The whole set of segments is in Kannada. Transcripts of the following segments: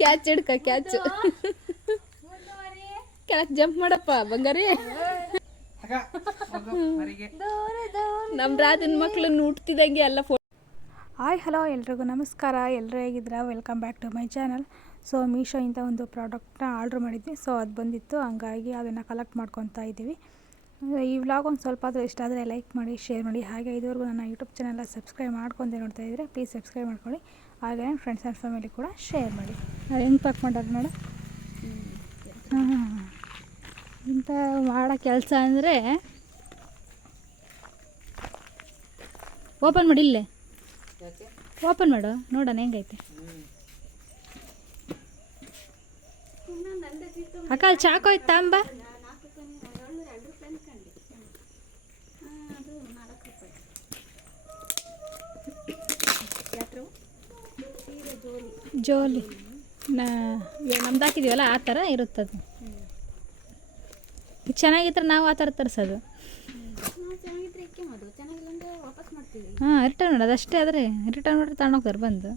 ಕ್ಯಾಚ್ ಹಿಡ್ಕ ಕ್ಯಾಚ್ ಕೆಳಕ್ ಜಂಪ್ ಮಾಡಪ್ಪ ಬಂಗಾರಿ. ನಮ್ ರಾಜನ್ ಹೊರಗೆ. ನಮ್ಮ ರಾಜನ ಮಕ್ಳು ಹುಟ್ತಿದಂಗೆ ಎಲ್ಲ ಫೋಟೋ ಹಾಯ್ ಹಲೋ ಎಲ್ರಿಗೂ ನಮಸ್ಕಾರ. ಎಲ್ಲರೂ ಹೇಗಿದ್ದೀರಾ? Welcome back to my channel so Meesho ಇಂಥ ಒಂದು ಪ್ರಾಡಕ್ಟ್ನ ಆರ್ಡ್ರ್ ಮಾಡಿದ್ವಿ. ಸೊ ಅದು ಬಂದಿತ್ತು. ಹಂಗಾಗಿ ಅದನ್ನು ಕಲೆಕ್ಟ್ ಮಾಡ್ಕೊತಾ ಇದ್ದೀವಿ. ಈ ವ್ಲಾಗ್ ಒಂದು ಸ್ವಲ್ಪ ಆದರೂ ಇಷ್ಟ ಆದರೆ ಲೈಕ್ ಮಾಡಿ ಶೇರ್ ಮಾಡಿ. ಹಾಗೆ ಇದುವರೆಗೂ ನನ್ನ ಯೂಟ್ಯೂಬ್ ಚಾನಲ್ನ ಸಬ್ಸ್ಕ್ರೈಬ್ ಮಾಡ್ಕೊಂಡೆ ನೋಡ್ತಾ ಇದ್ದರೆ ಪ್ಲೀಸ್ ಸಬ್ಸ್ಕ್ರೈಬ್ ಮಾಡ್ಕೊಳ್ಳಿ. ಹಾಗೆ ಫ್ರೆಂಡ್ಸ್ ಆ್ಯಂಡ್ ಫ್ಯಾಮಿಲಿ ಕೂಡ ಶೇರ್ ಮಾಡಿ. ಅದು ಹೆಂಗೆ ಪ್ಯಾಕ್ ಮಾಡೋದು ನೋಡು. ಹಾಂ ಇಂಥ ಮಾಡೋ ಕೆಲಸ ಅಂದರೆ ಓಪನ್ ಮಾಡಿ ಇಲ್ಲೇ. ಓಪನ್ ಮಾಡು ನೋಡೋಣ ಹೆಂಗೈತೆ. ಅಕ್ಕ ಅಲ್ಲಿ ಚಾಕು ಅಂಬ? ತಾಂಬ ಜೋಲಿ. ನಾ ನಮ್ದು ಹಾಕಿದೀವಲ್ಲ, ಆ ಥರ ಇರುತ್ತದು. ಚೆನ್ನಾಗಿದ್ರೆ ನಾವು ಆ ಥರ ತರಿಸೋದು. ಹಾಂ ರಿಟರ್ನ್ ಮಾಡೋದು ಅಷ್ಟೇ ಆದರೆ ರಿಟರ್ನ್ ಮಾಡಿ ತಗೊಂಡೋಗ್ತಾರೆ ಬಂದು.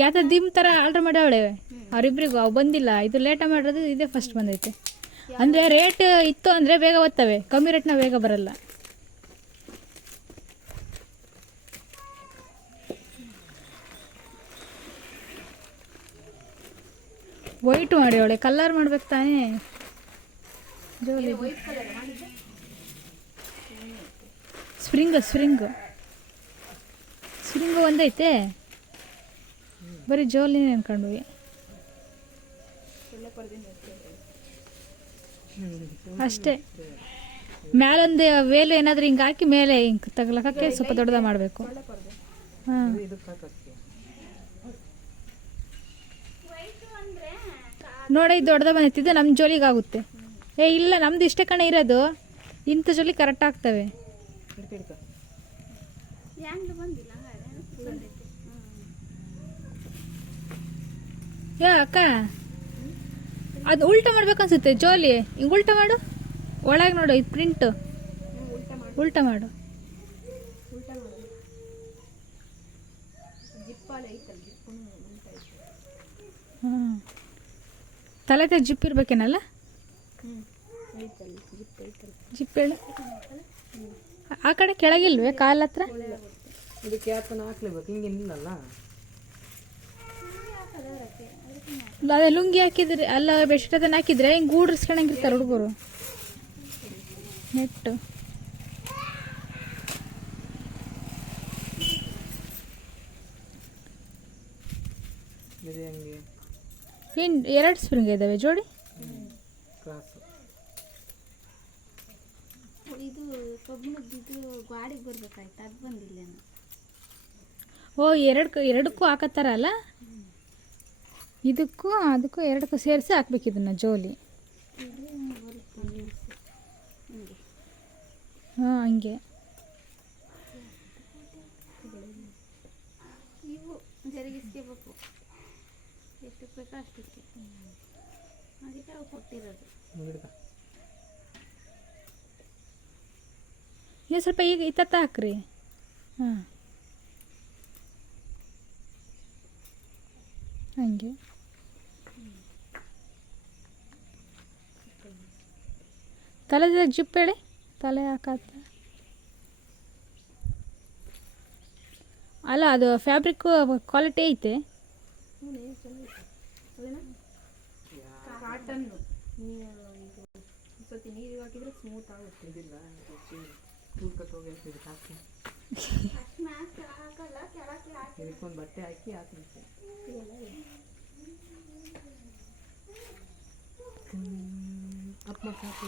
ಯಾವ್ದು ದಿಮ್ ಥರ ಆರ್ಡ್ರ್ ಮಾಡ್ಯಾವಳೆ ಅವರಿಬ್ರಿಗೂ, ಅವು ಬಂದಿಲ್ಲ. ಇದು ಲೇಟ ಮಾಡಿರೋದು, ಇದೇ ಫಸ್ಟ್ ಬಂದೈತೆ. ಅಂದರೆ ರೇಟ್ ಇತ್ತು ಅಂದರೆ ಬೇಗ ಓದ್ತವೆ ಕಮ್ಮಿ ರೇಟ್ನ ಬೇಗ ಬರಲ್ಲ. ವೈಟ್ ಮಾಡಿ ಅವಳೆ, ಕಲರ್ ಮಾಡ್ಬೇಕು ತಾನೇ? ಜೋಲಿ ಸ್ಪ್ರಿಂಗ್ ಸ್ಪ್ರಿಂಗ್. ಸ್ಪ್ರಿಂಗ್ ಒಂದೈತೆ? ಬರೀ ಜೋಲಿನೇ ಅನ್ಕೊಂಡ್ವಿ. ಅಷ್ಟೇ. ಮ್ಯಾಲೊಂದು ವೇಲು ಏನಾದರೂ ಹಿಂಗೆ ಹಾಕಿ ಮೇಲೆ ಹಿಂಗೆ ತಗ್ಲಕ್ಕೆ ಸ್ವಲ್ಪ ದೊಡ್ಡದ ಮಾಡಬೇಕು. ಹಾಂ ಇದಕ್ಕೆ ಹಾಕಕ್ಕೆ. ನೋಡಿ ಇದು ದೊಡ್ಡದ ಬಂದೈತಿದ್ದು ನಮ್ಮ ಜೋಲಿಗೆ ಆಗುತ್ತೆ ಏ, ಇಲ್ಲ, ನಮ್ದು ಇಷ್ಟೇ ಕಣ ಇರೋದು. ಇಂಥ ಜೋಲಿ ಕರೆಕ್ಟ್ ಆಗ್ತವೆ. ಯಾ, ಅಕ್ಕ? ಅದು ಉಲ್ಟ ಮಾಡ್ಬೇಕನ್ಸುತ್ತೆ, ಜೋಲಿ. ಹಿಂಗೆ ಉಲ್ಟ ಮಾಡು. ಒಳಗೆ ನೋಡು ಇದು ಪ್ರಿಂಟು ಉಲ್ಟ ಮಾಡು. ಉಲ್ಟ ತಲೆ ತೆಗೆ ಜಿಪ್ ಇರ್ಬೇಕೇನಲ್ಲ? ಜಿಪ್ ಹೇಳು. ಆ ಕಡೆ ಕೆಳಗಿಲ್ವೇ ಕಾಲ್ ಹತ್ರ? ಇದಕ್ಕೆ ಯಾತನ ಹಾಕ್ಲೇಬೇಕು ಹಿಂಗೆ ನಿಲ್ಲಲ್ಲ? ಅದೇ ಲುಂಗಿ ಹಾಕಿದ್ರೆ ಅಲ್ಲ ಬೆಡ್ಶೀಟ್ ಅದನ್ನ ಹಾಕಿದ್ರೆ ಹಿಂಗೆ ಗೂಡ್ರಿಸ್ಕೊಂಡಂಗಿರ್ತಾರೆ ಹುಡುಗರು. ನೆಟ್ಟು. ಇದು ಹೆಂಗೆ. ಏನು ಎರಡು ಸ್ಪ್ರಿಂಗ್ ಇದ್ದಾವೆ ಜೋಡಿ? ಇದು ಕಬ್ಬಿಣದ್ದು ಇದು ಗಾಡಿಗೆ ಬರ್ಬೇಕಾಯ್ತು ಅದು ಬಂದಿಲ್ಲ ಓ ಎರಡು ಎರಡಕ್ಕೂ ಹಾಕತ್ತಾರಲ್ಲ ಇದಕ್ಕೂ ಅದಕ್ಕೂ ಎರಡಕ್ಕೂ ಸೇರಿಸಿ ಹಾಕ್ಬೇಕು ಇದನ್ನ ಜೋಲಿ. ಹಾ ಹಂಗೆ. ಇವು ಜರುಗಿಸ್ಕೋಬೇಕು ಎಷ್ಟು ಬೇಕು ಅಷ್ಟಕ್ಕೆ ಅದಕ್ಕೆ ಅವು ಕೊಟ್ಟಿರೋದು. ನೀವು ಸ್ವಲ್ಪ ಈಗ ಇತ್ತ ಹಾಕ್ರಿ. ಹಾಂ. ಹಂಗೆ. ತಲೆ ಜಿಪ್ ಹೇಳಿ. ತಲೆ ಹಾಕತ್ತ. ಅಲ್ಲ ಅದು ಫ್ಯಾಬ್ರಿಕ್ ಕ್ವಾಲಿಟಿ ಐತೆ. ಕಾಟನ್ನು ಸ್ವಲ್ಪ ನೀರಿಗೆ ಹಾಕಿದ್ರೆ ಸ್ಮೂತ್ ಆಗುತ್ತೆ. ಇದಿಲ್ಲ ತೂಕಕ್ಕೆ ಹೋಗಿ ಹಾಕಿ ಇದಕ್ಕೊಂದು ಬಟ್ಟೆ ಹಾಕಿ ಹಾಕಬೇಕು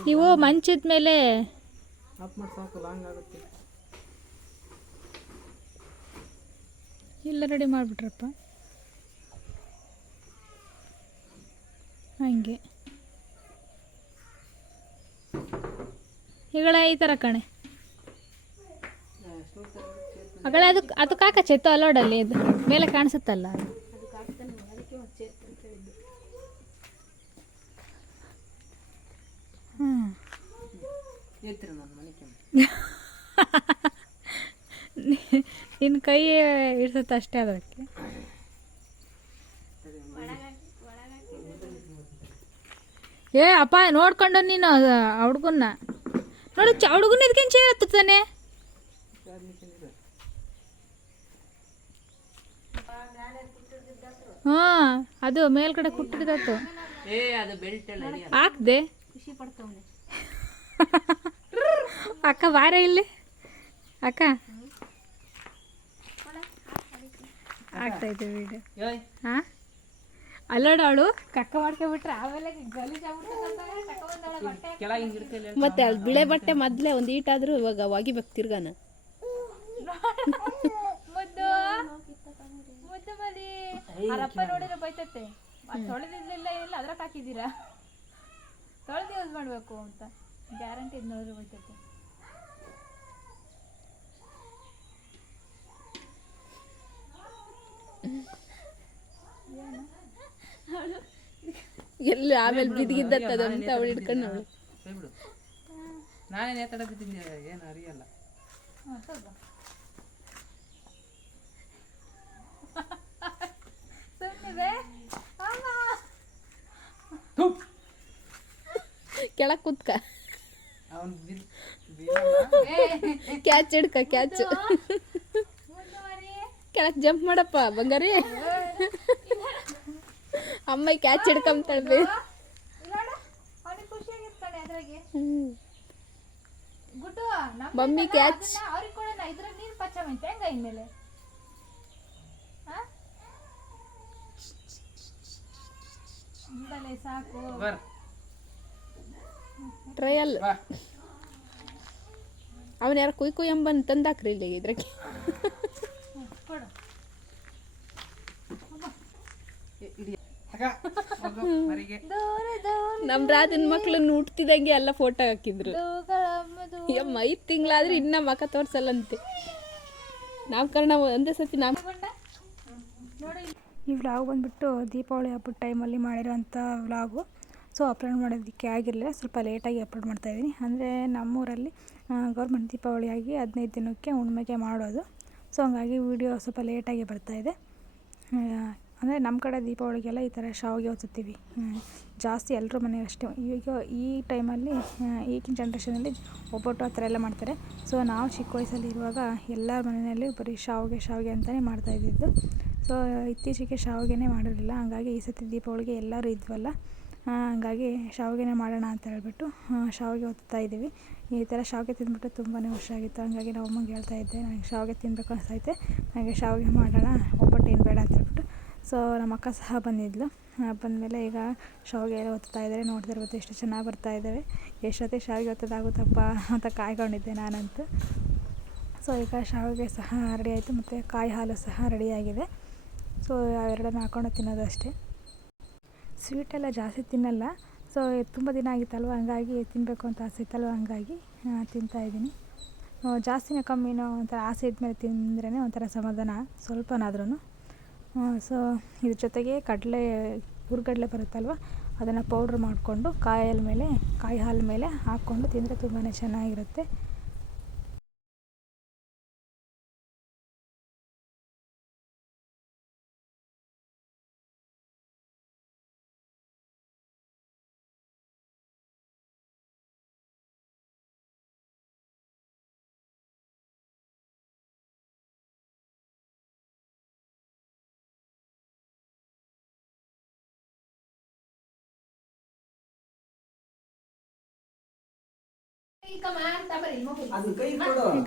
ನೀವು ಮಂಚದ ಮೇಲೆ ಅಪ್ ಮಾಡಿ ಸಾಕು ಲಾಂಗ್ ಆಗುತ್ತೆ. ಇಲ್ಲ ರೆಡಿ ಮಾಡಿಬಿಟ್ರಪ್ಪ. ಹಂಗೆ. ಈಗಳ ಈ ಥರ ಕಣೆ. ಅಗಳ ಅದಕ್ಕೆ ಅದಕ್ಕೆ ಹಾಕ ಚೆತ್ತು ಅಲೋಡಲ್ಲಿ ಇದು ಮೇಲೆ ಕಾಣಿಸುತ್ತಲ್ಲ ನನ್ನ ಕೈ ಅಷ್ಟೇ ಅದಕ್ಕೆ. ಏ ಅಪ್ಪ ನೋಡ್ಕೊಂಡು ನೀನು ಆ ಹುಡ್ಗನ್ನ ನೋಡು ಚ ಹುಡುಗನ ಇದಕ್ಕೆ ಚೇರ್ ಹತ್ತಾನೆ ಹಾಂ ಅದು ಮೇಲ್ಗಡೆ ಕುಟ್ಟಿಡ್ದತ್ತು ಏ ಅದು ಬೆಲ್ಟ್ ಎಲ್ಲ ಇದೆ. ಹಾಕ್ದೆ ಖುಷಿ ಪಡ್ತವನೆ ಅಕ್ಕ ಬಾರ ಇಲ್ಲಿ ಅಕ್ಕ ಆಗ್ತೈತೆ ವಿಡಿಯೋ ಯೋಯ್ ಹಾಂ ಅಲ್ಲೋಡ ಅವಳು ಕಕ್ಕ ಮಾಡ್ಕೊಬಿಟ್ರೆ ಆಮೇಲೆ ಮತ್ತೆ ಅಲ್ಲಿ ಬಿಳೆ ಬಟ್ಟೆ ಮೊದಲೇ ಒಂದು ಈಟಾದ್ರೂ ಇವಾಗ ಒಗಿಬೇಕು ತಿರ್ಗಾನ. ಮುದ್ದು ಮುದ್ದು ಮಲಿ. ಅವರಪ್ಪ ನೋಡಿದ್ರೆ ಬೈತತ್ತೆ ಇಲ್ಲ ಅದ್ರಾಗ ಹಾಕಿದ್ದೀರಾ? ತೊಳೆದು ಯೂಸ್ ಮಾಡಬೇಕು ಅಂತ. ಗ್ಯಾರಂಟಿ ಇದು ನೋಡಿದ್ರೆ ಬೈತತ್ತೆ ಎಲ್ಲಿ ಆಮೇಲೆ ಬಿದ್ದಿದ್ದತ್ತದ ಅಂತ ಅವಳು ಹಿಡ್ಕೊಂಡು ಅವಳು? ನಾನೇ ನೇತಾಡ ಬಿದ್ದೀನಿ ಏನು ಅರಿಯಲ್ಲ. ಕೆಳಗೆ ಕುತ್ಕ. ಕ್ಯಾಚ್ ಹಿಡ್ಕ ಕ್ಯಾಚ್ ಕೆಳಕ್ ಜಂಪ್ ಮಾಡಪ್ಪ ಬಂಗಾರಿ. ಅಮ್ಮ ಕ್ಯಾಚ್ ಹಿಡ್ಕೊಂತಾಳೆ ಮಮ್ಮಿ ಕ್ಯಾಚ್ ಸಾಕು. ಬರ್. ಟ್ರಯಲ್ ಅವನ ಯಾರು ಕುಯ್ ಕುಯ್ ಎಂಬನ್ ತಂದಾಕ್ರಿ ಇಲ್ಲಿ ಇದ್ರಾಗೆ ಕೊಡು ಏ, ಇಡಿ ರಾಜನ್ ಮಕ್ಳು ಮಕ್ಳನ್ನ ಹುಟ್ತಿದಂಗೆ ಎಲ್ಲ ಫೋಟೋ ಹಾಕಿದ್ರು. ಯಮ್ಮ ಐದು ತಿಂಗಳಾದ್ರೆ ಇನ್ನ ಮಕ ತೋರ್ಸಲ್ಲಂತೆ. ನಾಮಕರಣ ಒಂದೇ ಸತಿ ನಾಮ ಈ ವ್ಲಾಗ್ ಬಂದ್ಬಿಟ್ಟು ದೀಪಾವಳಿ ಹಬ್ಬದ ಟೈಮಲ್ಲಿ ಮಾಡಿರೋಂಥ ವ್ಲಾಗು ಸೊ ಅಪ್ಲೋಡ್ ಮಾಡೋದಕ್ಕೆ ಆಗಿರಲಿಲ್ಲ ಸ್ವಲ್ಪ ಲೇಟಾಗಿ ಅಪ್ಲೋಡ್ ಮಾಡ್ತಾಯಿದ್ದೀನಿ ಅಂದರೆ ನಮ್ಮೂರಲ್ಲಿ ಗೌರ್ಮೆಂಟ್ ದೀಪಾವಳಿಯಾಗಿ ಹದಿನೈದು ದಿನಕ್ಕೆ ಹುಣ್ಮೆಗೆ ಮಾಡೋದು. ಸೊ ಹಂಗಾಗಿ ವಿಡಿಯೋ ಸ್ವಲ್ಪ ಲೇಟಾಗಿ ಬರ್ತಾಯಿದೆ ಅಂದರೆ ನಮ್ಮ ಕಡೆ ದೀಪಾವಳಿಗೆಲ್ಲ ಈ ಥರ ಶಾವಿಗೆ ಹೊತ್ತುತ್ತೀವಿ. ಜಾಸ್ತಿ ಎಲ್ಲರ ಮನೆಯಲ್ಲಿ ಅಷ್ಟೇ. ಈಗ ಈ ಟೈಮಲ್ಲಿ ಈಗಿನ ಜನ್ರೇಷನಲ್ಲಿ ಒಬ್ಬಟ್ಟು ಆ ಥರ ಎಲ್ಲ ಮಾಡ್ತಾರೆ. ಸೊ ನಾವು ಚಿಕ್ಕ ವಯಸ್ಸಲ್ಲಿ ಇರುವಾಗ ಎಲ್ಲರ ಮನೆಯಲ್ಲಿ ಬರೀ ಶಾವಿಗೆ ಶಾವಿಗೆ ಅಂತಲೇ ಮಾಡ್ತಾ ಇದ್ದಿದ್ದು. ಸೊ ಇತ್ತೀಚೆಗೆ ಶಾವಿಗೆನೇ ಮಾಡಿರಲಿಲ್ಲ. ಹಂಗಾಗಿ ಈ ಸತಿ ದೀಪಾವಳಿಗೆ ಎಲ್ಲರೂ ಇದ್ವಲ್ಲ ಹಾಗಾಗಿ ಶಾವಿಗೆನೇ ಮಾಡೋಣ ಅಂತ ಹೇಳ್ಬಿಟ್ಟು ಶಾವಿಗೆ ಒತ್ತುತ್ತಾ ಇದ್ದೀವಿ. ಈ ಥರ ಶಾವಿಗೆ ತಿಂದ್ಬಿಟ್ಟು ತುಂಬಾ ಆಗಿತ್ತು ಹಂಗಾಗಿ ನಾವು ಅಮ್ಮಂಗೆ ಹೇಳ್ತಾ ಇದ್ದೆ, ನನಗೆ ಶಾವಿಗೆ ತಿನ್ನಬೇಕು ಅನಿಸ್ತೈತೆ ನನಗೆ ಶಾವಿಗೆ ಮಾಡೋಣ, ಒಬ್ಬಟ್ಟು ಏನು ಬೇಡ ಅಂತ ಹೇಳ್ಬಿಟ್ಟು. ಸೊ ನಮ್ಮ ಅಕ್ಕ ಸಹ ಬಂದಿದ್ಲು. ಬಂದಮೇಲೆ ಈಗ ಶಾವಿಗೆ ಎಲ್ಲ ಒತ್ತುತ್ತಾ ಇದ್ದಾರೆ. ನೋಡ್ತಿರ್ಬೋದು ಎಷ್ಟು ಚೆನ್ನಾಗಿ ಬರ್ತಾ ಇದ್ದಾವೆ ಎಷ್ಟೊತ್ತಿಗೆ ಶಾವಿಗೆ ಒತ್ತದಾಗುತ್ತಪ್ಪ ಅಂತ ಕಾಯ್ಕೊಂಡಿದ್ದೆ ನಾನಂತೂ. ಸೊ, ಈಗ ಶಾವಿಗೆ ಸಹ ರೆಡಿ ಆಯಿತು ಮತ್ತು ಕಾಯಿ ಹಾಲು ಸಹ ರೆಡಿಯಾಗಿದೆ ಸೊ, ಅವೆರಡನ್ನು ಹಾಕೊಂಡು ತಿನ್ನೋದು ಅಷ್ಟೇ. ಸ್ವೀಟೆಲ್ಲ ಜಾಸ್ತಿ ತಿನ್ನಲ್ಲ. ಸೊ, ತುಂಬ ದಿನ ಆಗಿತ್ತಲ್ವ? ಹಂಗಾಗಿ ತಿನ್ನಬೇಕು ಅಂತ ಆಸೆ ಇತ್ತಲ್ವ? ಹಂಗಾಗಿ ತಿಂತಾಯಿದ್ದೀನಿ ಜಾಸ್ತಿನೇ ಕಮ್ಮಿನೋ ಒಂಥರ ಆಸೆ ಇದ್ದ ಮೇಲೆ ತಿಂದ್ರೇ ಒಂಥರ ಸಮಾಧಾನ ಸ್ವಲ್ಪನಾದ್ರೂ ಸೊ ಇದ್ರ ಜೊತೆಗೆ ಕಡಲೆ, ಹುರ್ಗಡಲೆ ಬರುತ್ತಲ್ವ, ಅದನ್ನು ಪೌಡ್ರ್ ಮಾಡಿಕೊಂಡು ಕಾಯಿಯ ಮೇಲೆ, ಕಾಯಿ ಹಾಲು ಮೇಲೆ ಹಾಕ್ಕೊಂಡು ತಿಂದರೆ ತುಂಬಾ ಚೆನ್ನಾಗಿರುತ್ತೆ.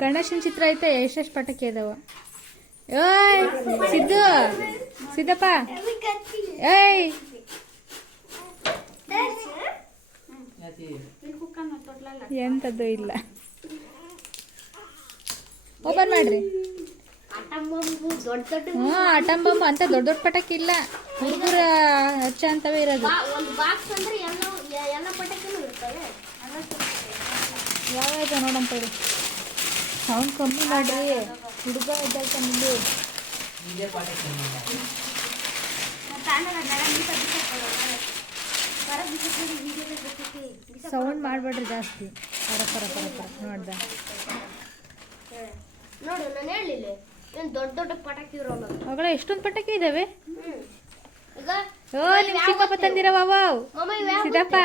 ಗಣೇಶನ ಚಿತ್ರ ಐತೆ, ಯಶಸ್ ಪಟಾಕಿ ಇದಾವ ಏಯ್, ಸಿದ್ದು, ಸಿದ್ದಪ್ಪ. ಏಯ್. ಎಂತದ್ದು ಇಲ್ಲ. ಓಪನ್ ಮಾಡ್ರಿ. ಹ್ಞೂ ಆಟಂ ಬಾಂಬ್ ಅಂತ ದೊಡ್ಡ ದೊಡ್ಡ ಪಟಾಕಿ ಇಲ್ಲ. ಹುಡುಗರ ಹಚ್ಚ ಅಂತವೇ ಇರೋದು. ಯಾವ್ಯಾವ ನೋಡಂತ ಹೇಳಿ. ಸೌಂಡ್ ಕಮ್ಮಿ ಮಾಡ್ರಿ. ಹುಡುಗ ಇದ್ದಾಗ ನಿಮಗೆ ಸೌಂಡ್ ಮಾಡಬೇಡ್ರಿ ಜಾಸ್ತಿ. ಪರ ಪರ ಪರ ಪರ. ನೋಡ್ದ ನೋಡು ನಾನು ಹೇಳಿಲ್ಲ. ದೊಡ್ಡ ದೊಡ್ಡ ಪಟಾಕಿ ಇರೋಲ್ಲ ಮಗಳ ಎಷ್ಟೊಂದು ಪಟಾಕಿ ಇದಾವೆ? ಈಗ ಓ ನಿಮ್ ಚಿಕ್ಕಪ್ಪ ತಂದಿರವ ಸಿದ್ದಪ್ಪ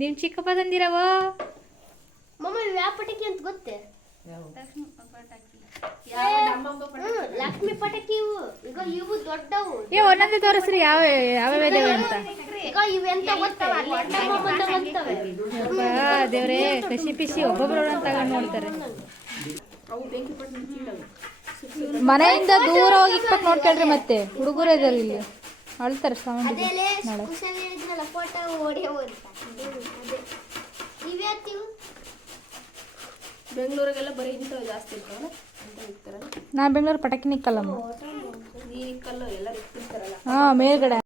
ನಿಮ್ ಚಿಕ್ಕಪ್ಪ ತಂದಿರವ ಮಮ್ಮ ಯಾವ ಪಟಾಕಿ ಅಂತ ಗೊತ್ತೇ? ಲಕ್ಷ್ಮಿ ಪಟಾಕಿ. ಇವು. ಈಗ ಇವು ದೊಡ್ಡವು. ಏ ಒಂದೊಂದೇ ತೋರಿಸ್ರಿ ಯಾವ ಯಾವ ಇದಾವೆ ಅಂತ. ಈಗ ಇವೆಂತ ಗೊತ್ತವ ದೇವ್ರೇ ಕಸಿ ಪಿಸಿ ಒಬ್ಬೊಬ್ರು ಅಂತ ನೋಡ್ತಾರೆ. ಮನೆಯಿಂದ ದೂರ ಹೋಗಿ ಇಕ್ಬೇಕು ನೋಡ್ಕೊಳ್ರಿ ಮತ್ತೆ. ಹುಡುಗರು ಇದಾರೆ ಇಲ್ಲಿ. ಅಳ್ತಾರೆ ಸೌಂಡ್ ಅದೇಲೆ ಕುಶಲ್ ಹೇಳಿದ್ನಲ್ಲ ಫೋಟೋ ಹೊಡೆಯವು ಅಂತ ಅದೇ ಇವ್ಯಾತಿವು ಬೆಂಗಳೂರಿಗೆಲ್ಲ ಬರೀ ಇಂಥವು ಜಾಸ್ತಿ ಇರ್ತಾವಲ್ಲ ಅಂತ ಇರ್ತಾರಲ್ಲ ನಾ ಬೆಂಗಳೂರು ಪಟಾಕಿ ನಿಕ್ಕಲ್ಲಮ್ಮ ನೀರು ಇಕ್ಕಲ್ಲು ಎಲ್ಲರೂ ಇಕ್ತಿರ್ತಾರಲ್ಲ ಹಾ ಮೇಲ್ಗಡೆ.